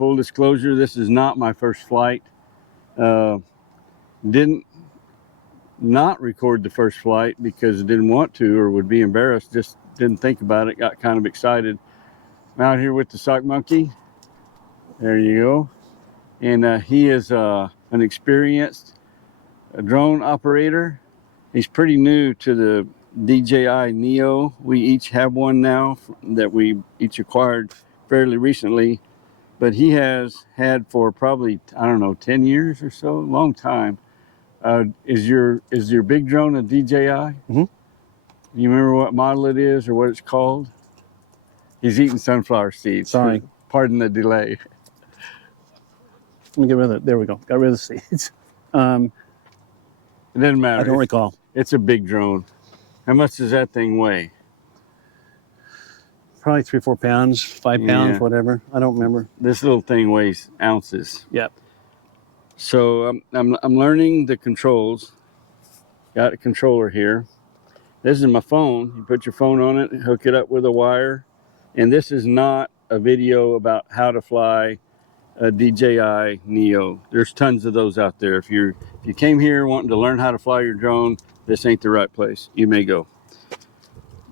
Full disclosure, this is not my first flight. Didn't not record the first flight because I didn't want to or would be embarrassed. Just didn't think about it. Got kind of excited. I'm out here with the sock monkey. There you go. And he is an experienced drone operator. He's pretty new to the DJI Neo. We each have one now that we each acquired fairly recently, but he has had for probably, I don't know, 10 years or so, long time. Is your big drone a DJI? Mm-hmm. You remember what model it is or what it's called? He's eating sunflower seeds. Sorry. Pardon the delay. Let me get rid of it. There we go. Got rid of the seeds. It doesn't matter. I don't recall. It's a big drone. How much does that thing weigh? Probably 3 or 4 pounds, 5 pounds, whatever. I don't remember. This little thing weighs ounces. Yep. So I'm learning the controls. Got a controller here. This is my phone. You put your phone on it, hook it up with a wire. And this is not a video about how to fly a DJI Neo. There's tons of those out there. If you came here wanting to learn how to fly your drone, this ain't the right place. You may go.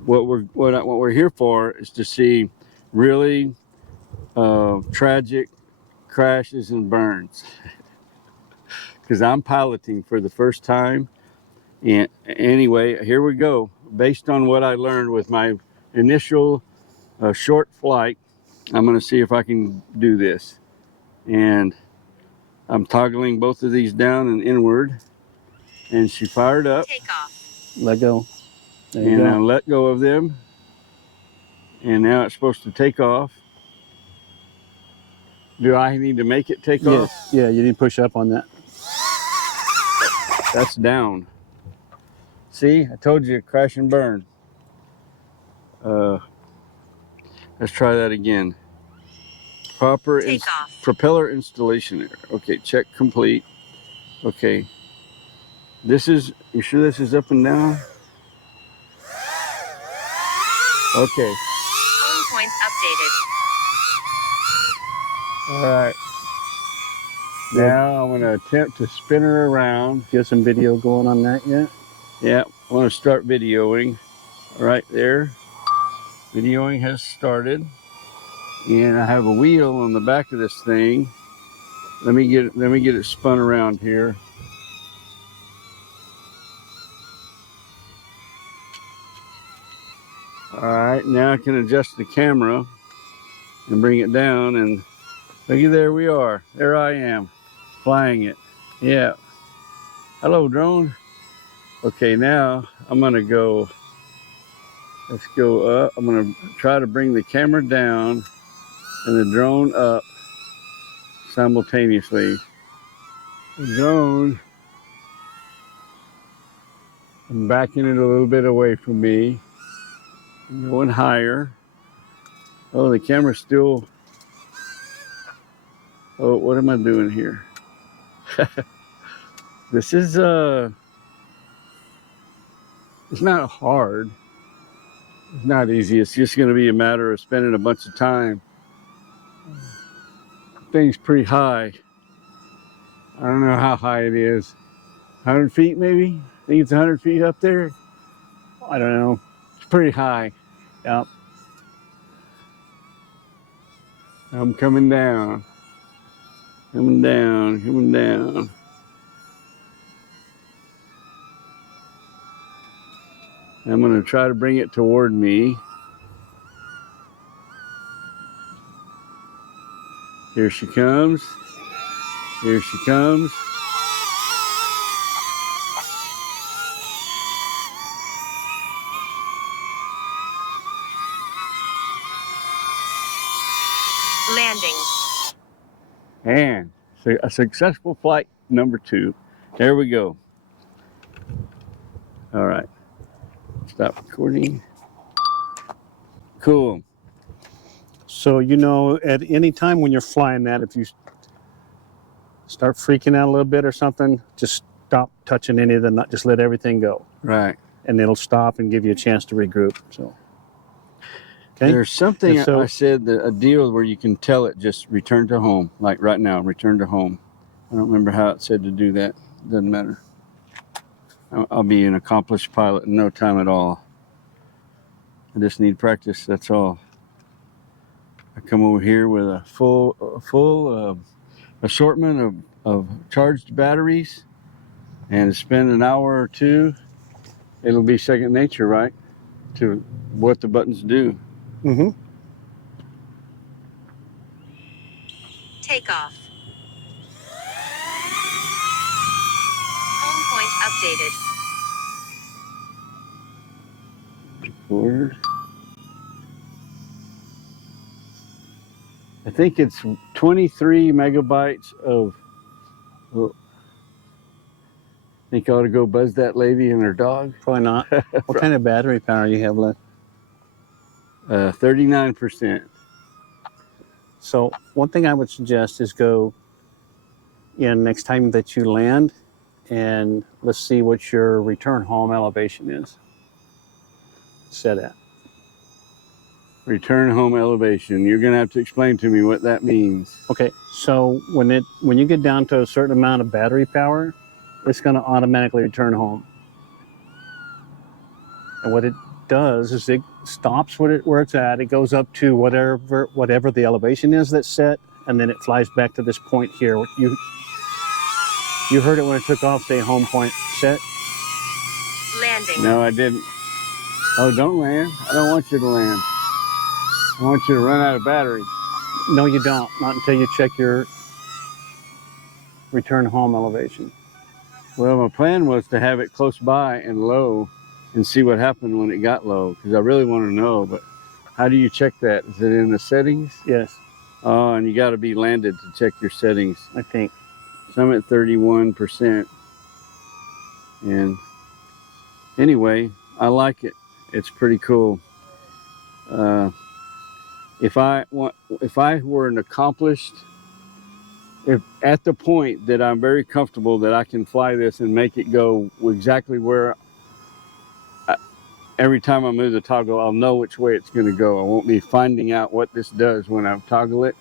What we're here for is to see really tragic crashes and burns. Because I'm piloting for the first time. And anyway, here we go. Based on what I learned with my initial short flight, I'm going to see if I can do this. And I'm toggling both of these down and inward. And she fired up. Take off. Let go. There you And I go. let go of them. And now it's supposed to take off. Do I need to make it take off? Yes. Yeah, you need to push up on that. That's down. See, I told you, crash and burn. Let's try that again. Proper propeller installation. Okay, check complete. Okay. This is, you sure this is up and down? Okay. Home points updated. All right. Now I'm going to attempt to spin her around. Get some video going on that yet? Yeah, I want to start videoing. Right there. Videoing has started. And I have a wheel on the back of this thing. Let me get it spun around here. All right, now I can adjust the camera and bring it down, and looky, there we are. There I am, flying it. Yeah. Hello, drone. Okay, now I'm gonna go. Let's go up. I'm gonna try to bring the camera down and the drone up simultaneously. The drone, I'm backing it a little bit away from me. I'm going higher. Oh, the camera's still. Oh, what am I doing here? This is it's not hard. It's not easy. It's just going to be a matter of spending a bunch of time. The thing's pretty high. I don't know how high it is. 100 feet maybe? I think it's 100 feet up there. I don't know. It's pretty high. Yep. I'm coming down. Coming down, coming down. I'm going to try to bring it toward me. Here she comes. Here she comes. Landing. And a successful flight number 2. There we go. All right. Stop recording. Cool. So, you know, at any time when you're flying that, if you start freaking out a little bit or something, just stop touching any of the nut. Just let everything go. Right. And it'll stop and give you a chance to regroup. So Okay. There's something And so- I said, that a deal where you can tell it just return to home, like right now, return to home. I don't remember how it said to do that. Doesn't matter. I'll be an accomplished pilot in no time at all. I just need practice. That's all. I come over here with a full assortment of charged batteries, and spend an hour or two. It'll be second nature, right? To what the buttons do. Mm-hmm. Takeoff. Home point updated. Forward. I think it's 23 megabytes of. Oh, think I ought to go buzz that lady and her dog. Probably not. What kind of battery power you have left? 39%. So one thing I would suggest is go in next time that you land, and let's see what your return home elevation is. Set at. Return home elevation. You're gonna have to explain to me what that means. Okay, so when you get down to a certain amount of battery power, it's going to automatically return home. And what it does is it stops where it's at. It goes up to whatever the elevation is that's set, and then it flies back to this point here. You heard it when it took off. Say home point set. Landing. No, I didn't. Oh, don't land. I don't want you to land. I want you to run out of battery. No, you don't. Not until you check your return home elevation. Well, my plan was to have it close by and low and see what happened when it got low, because I really want to know. But how do you check that? Is it in the settings? Yes, Oh, and you got to be landed to check your settings. I think. So I'm at 31%. And anyway, I like it. It's pretty cool. If I were an accomplished, if at the point that I'm very comfortable that I can fly this and make it go exactly where, every time I move the toggle, I'll know which way it's going to go. I won't be finding out what this does when I toggle it.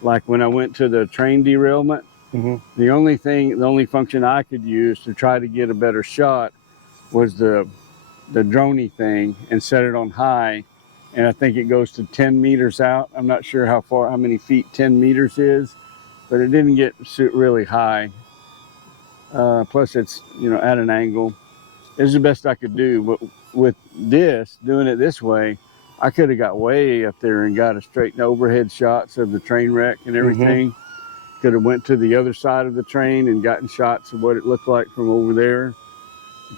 Like when I went to the train derailment, the only function I could use to try to get a better shot was the droney thing, and set it on high. And I think it goes to 10 meters out. I'm not sure how many feet 10 meters is, but it didn't get really high. Plus it's, at an angle. It's the best I could do. But with this, doing it this way, I could have got way up there and got a straight overhead shots of the train wreck and everything. Could have went to the other side of the train and gotten shots of what it looked like from over there.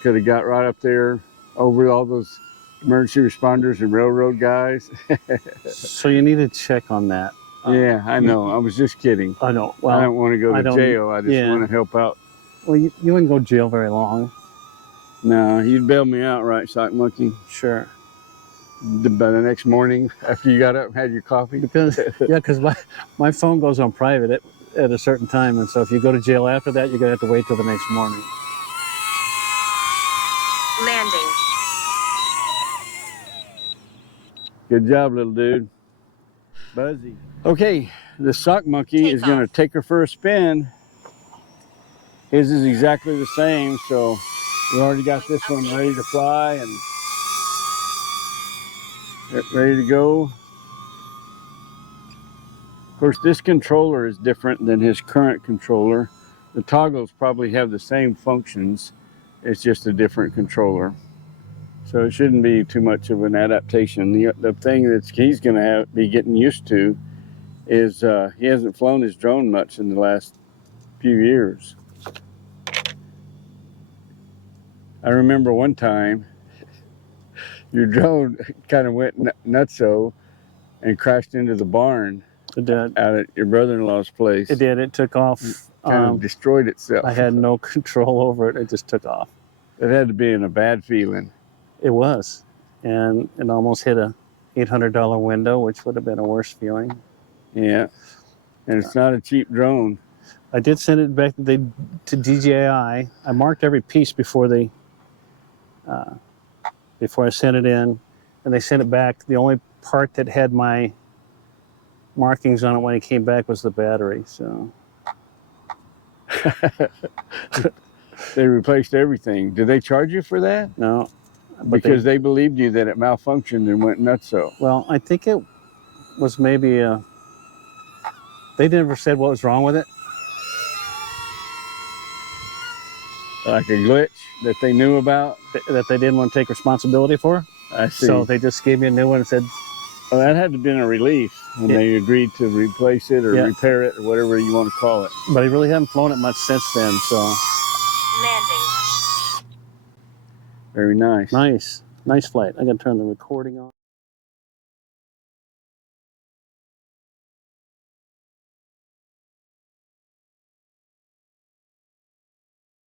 Could have got right up there over all those emergency responders and railroad guys. So you need to check on that. Yeah, I know. I was just kidding. I know. Well, I don't want to go to jail. I just want to help out. Well, you wouldn't go to jail very long. No, you'd bail me out, right, Sock Monkey? Sure. By the next morning after you got up and had your coffee? Because my phone goes on private at a certain time, and so if you go to jail after that, you're gonna have to wait till the next morning. Landing. Good job, little dude. Buzzy. Okay, the Sock Monkey is going to take her for a spin. His is exactly the same, so we already got this one ready to fly and ready to go. Of course, this controller is different than his current controller. The toggles probably have the same functions. It's just a different controller. So it shouldn't be too much of an adaptation. The thing that he's going to be getting used to is he hasn't flown his drone much in the last few years. I remember one time your drone kind of went nutso and crashed into the barn out at your brother-in-law's place. It did. It took off. Kind of destroyed itself. I had no control over it. It just took off. It had to be in a bad feeling. It was. And it almost hit a $800 window, which would have been a worse feeling. Yeah. And it's not a cheap drone. I did send it back to DJI. I marked every piece before I sent it in, and they sent it back. The only part that had my markings on it when it came back was the battery. So They replaced everything. Did they charge you for that? no, but Because they believed you that it malfunctioned and went nutso. well, I think it was maybe a. They never said what was wrong with it. Like a glitch that they knew about. That they didn't want to take responsibility for. I see. So they just gave me a new one and said, Well, that had to have been a relief when they agreed to replace it or repair it or whatever you want to call it. but I really haven't flown it much since then. So Landing. Very nice. nice flight. I got to turn the recording on.